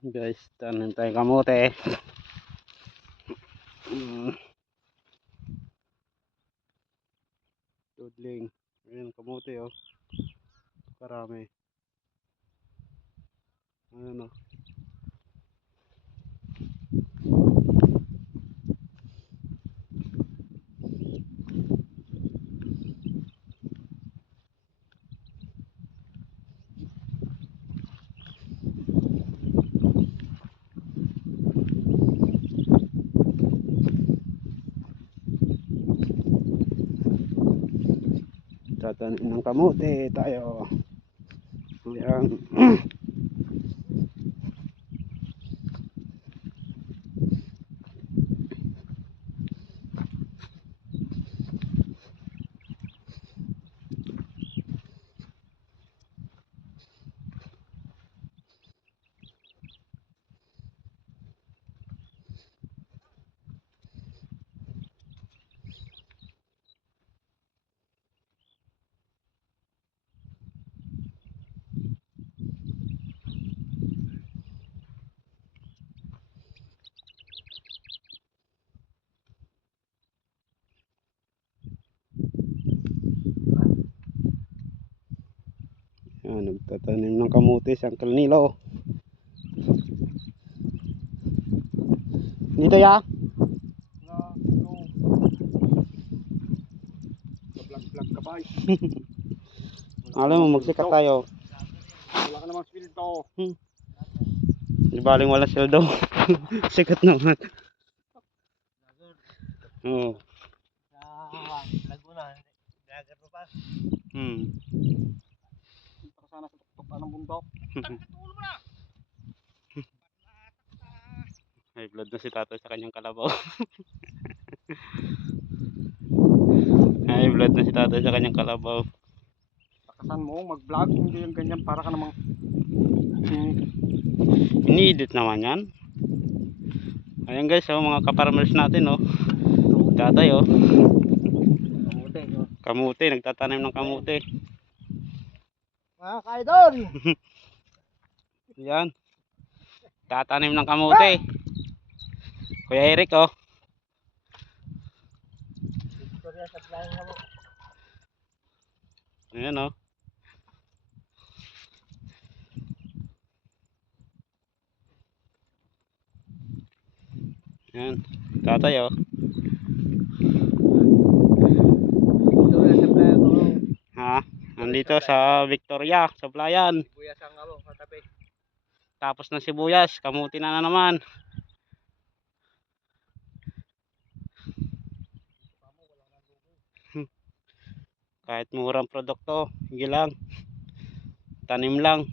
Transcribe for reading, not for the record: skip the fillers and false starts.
Guys, tanim tayo kamote. Tudling. Ayan kamote oh. Karami. Ayan oh. Tatanim ng kamote tayo. Ayan. Ayan, nagtatanim ng kamote sa Uncle Nilo. Dito ya? Vlog ka pa. Alam mo, magsikat tayo. Wala ka namang sweldo. Di baling wala sweldo. Sikat naman. Oo. Laguna, dagat mo pa. Punta ka sana sa tuktok ng bundok. Tulog mo na! May blood na si tatay sa kanyang kalabaw. May blood na si tatay sa kanyang kalabaw. Takasan mo, mag-vlog, hindi yung ganyan para ka namang Ini-edit naman yan. Ayan guys, oh, mga kaparmers natin oh. Tatay oh. kamote. Kamote, nagtatanim ng kamote. Mga kaidol! Yan. Tatanim ng kamote. Kuya Eric oh. Victoria sa playa mo. Ayan oh. Ayan. Tatay oh. Victoria sa playa mo. Ha? Nandito sa Victoria, sa Playan. Sibuyas ang alo, katabi. Tapos ng sibuyas, kamuti na naman. Kahit murang produkto, sige lang. Tanim lang.